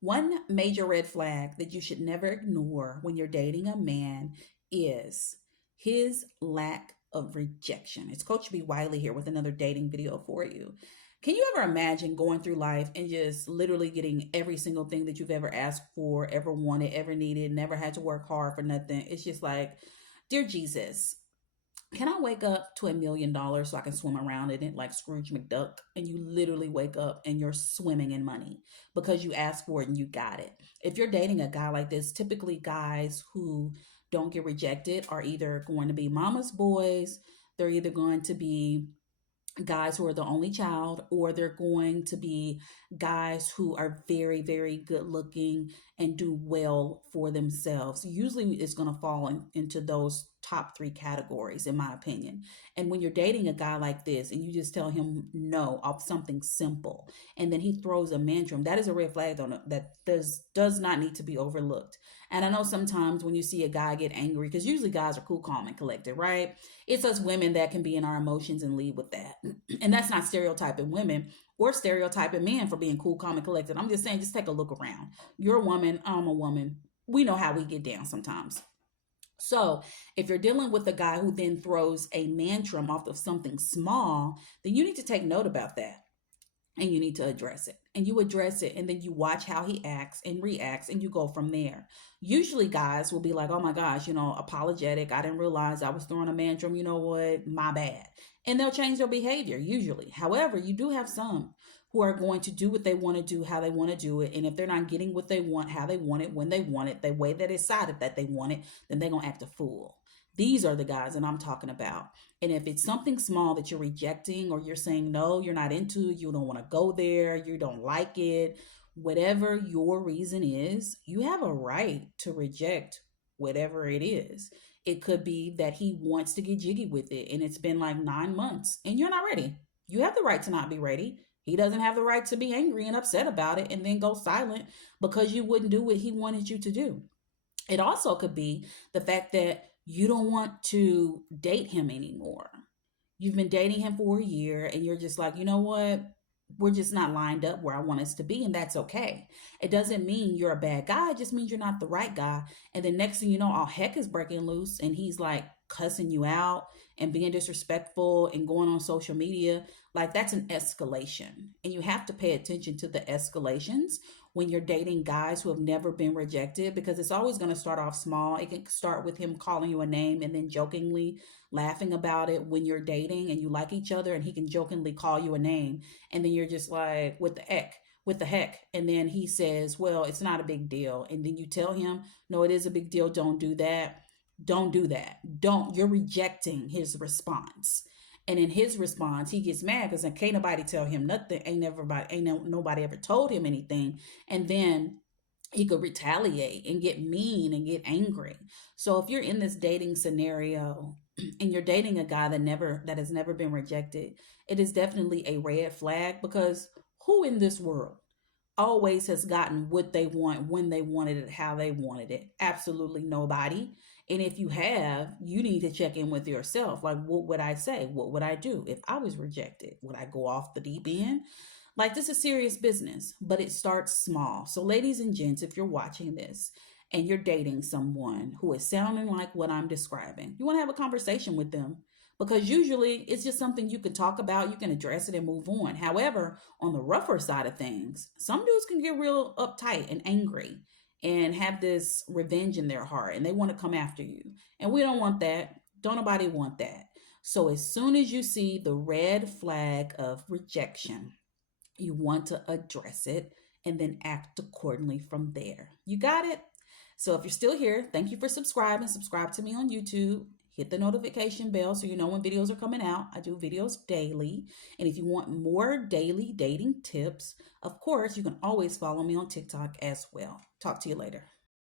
One major red flag that you should never ignore when you're dating a man is his lack of rejection. It's Coach B. Wiley here with another dating video for you. Can you ever imagine going through life and just literally getting every single thing that you've ever asked for, ever wanted, ever needed, never had to work hard for nothing? It's just like, dear Jesus, can I wake up to $1 million so I can swim around in it like Scrooge McDuck? And you literally wake up and you're swimming in money because you asked for it and you got it. If you're dating a guy like this, typically guys who don't get rejected are either going to be mama's boys, they're either going to be guys who are the only child, or they're going to be guys who are very, very good looking and do well for themselves. Usually it's going to fall into those top three categories, in my opinion. And when you're dating a guy like this and you just tell him no off something simple, and then he throws a tantrum, that is a red flag that does not need to be overlooked. And I know sometimes when you see a guy get angry, because usually guys are cool, calm, and collected, right? It's us women that can be in our emotions and lead with that. And that's not stereotyping women or stereotyping men for being cool, calm, and collected. I'm just saying, just take a look around. You're a woman, I'm a woman. We know how we get down sometimes. So if you're dealing with a guy who then throws a tantrum off of something small, then you need to take note about that and you need to address it. And you address it and then you watch how he acts and reacts and you go from there. Usually guys will be like, oh my gosh, apologetic. I didn't realize I was throwing a tantrum. You know what? My bad. And they'll change their behavior usually. However, you do have some who are going to do what they want to do, how they want to do it. And if they're not getting what they want, how they want it, when they want it, the way that they decided that they want it, then they're going to act a fool. These are the guys that I'm talking about. And if it's something small that you're rejecting or you're saying, no, you're not into, you don't want to go there, you don't like it, whatever your reason is, you have a right to reject whatever it is. It could be that he wants to get jiggy with it and it's been like 9 months and you're not ready. You have the right to not be ready. He doesn't have the right to be angry and upset about it and then go silent because you wouldn't do what he wanted you to do. It also could be the fact that you don't want to date him anymore. You've been dating him for a year and you're just like, you know what? We're just not lined up where I want us to be, and that's okay. It doesn't mean you're a bad guy. It just means you're not the right guy. And then next thing you know, all heck is breaking loose and he's like cussing you out and being disrespectful and going on social media. Like, that's an escalation. And you have to pay attention to the escalations when you're dating guys who have never been rejected, because it's always going to start off small. It can start with him calling you a name and then jokingly laughing about it when you're dating and you like each other, and he can jokingly call you a name. And then you're just like, what the heck? And then he says, well, it's not a big deal. And then you tell him, no, it is a big deal. Don't do that. Don't do that. You're rejecting his response. And in his response, he gets mad because can't nobody tell him nothing. Nobody ever told him anything. And then he could retaliate and get mean and get angry. So if you're in this dating scenario and you're dating a guy that has never been rejected, it is definitely a red flag, because who in this world always has gotten what they want, when they wanted it, how they wanted it? Absolutely nobody. And if you have, you need to check in with yourself. Like, what would I say? What would I do if I was rejected? Would I go off the deep end? Like, this is serious business, but it starts small. So ladies and gents, if you're watching this and you're dating someone who is sounding like what I'm describing, you want to have a conversation with them, because usually it's just something you can talk about, you can address it and move on. However, on the rougher side of things, some dudes can get real uptight and angry and have this revenge in their heart and they want to come after you. And we don't want that. Don't nobody want that. So as soon as you see the red flag of rejection, you want to address it and then act accordingly from there. You got it? So if you're still here, thank you for subscribing. Subscribe to me on YouTube. Hit the notification bell so you know when videos are coming out. I do videos daily. And if you want more daily dating tips, of course, you can always follow me on TikTok as well. Talk to you later.